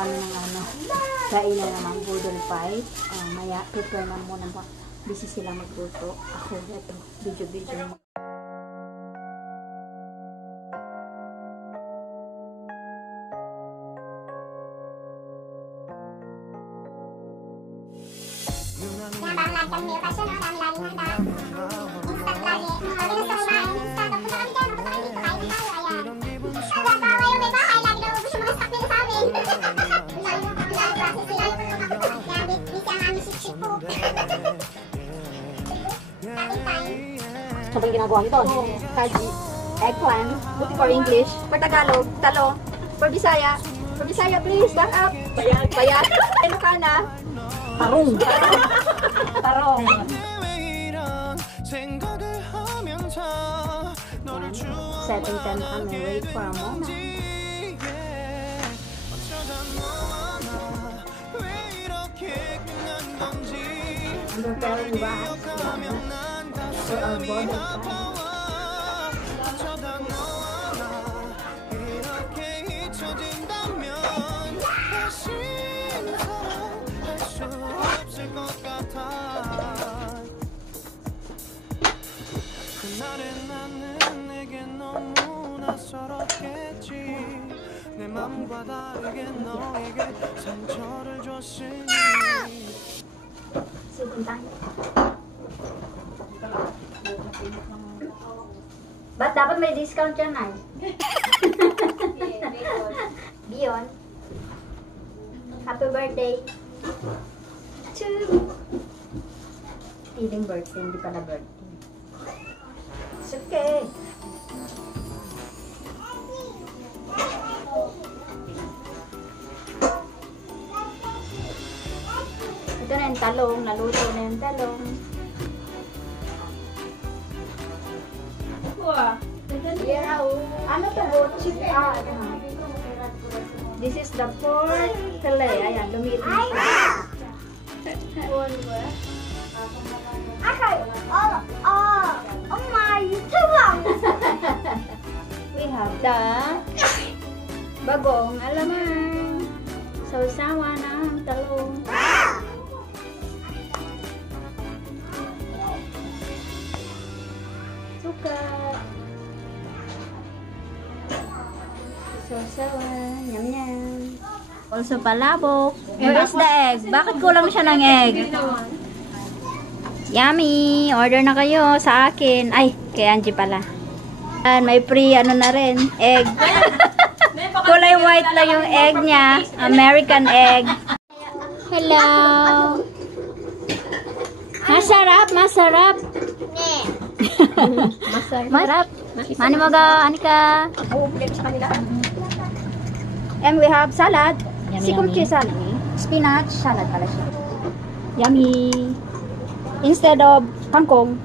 kami ng ano, kainan naman, boodle pie. Maya, prepare na muna po. Busy sila magluto. Ako, ito, video. So, ba yung ginagawa nito? Kaji, eggplant, for English, for Tagalog, talong, for Bisaya, please, back up. Bayat. Ilocana, tarong. Tarong. Setting time kami, wait for a moment. I'm preparing wax for our boarding pie. Ba't dapat may discount yan ay? Beyond. Happy birthday to feeling birthday, hindi pala birthday. It's okay. Ito na yung talong, naluto na yung talong. Yeah, ano to po? This is the pork fillet. Ayan, lumiit na siya. Oh my, we have the bagong alamang. Sausawa ng talong. Suka. Sausawa. Yum yum. Also palabok. Where is the egg? Bakit kulang siya ng egg? Yummy! Order na kayo sa akin. Ay, kay Angie pala. And may free ano na rin, egg. Kulay white lang yung egg niya. American egg. Hello! Masarap, masarap. Masarap. Mani mo ga, Anika. And we have salad. Sikumchi salad. Spinach salad pala siya. Yummy! Instead of kangkong,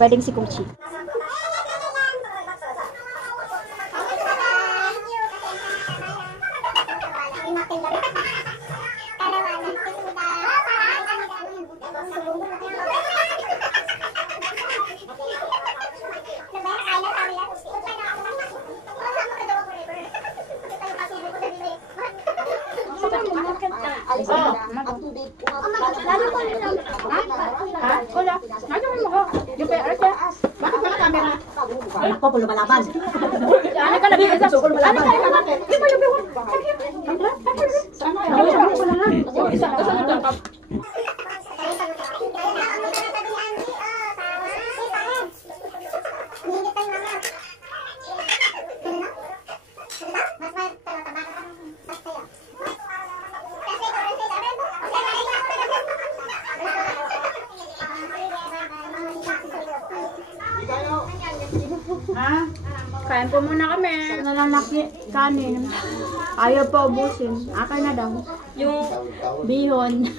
pwedeng sikumchi. Ako po lumalaban. Ano ka labi? Ano ka labi? Kain po muna kami. Nalalaki kanin. Ayaw pa ubusin. Akin na daw. Yung bihon.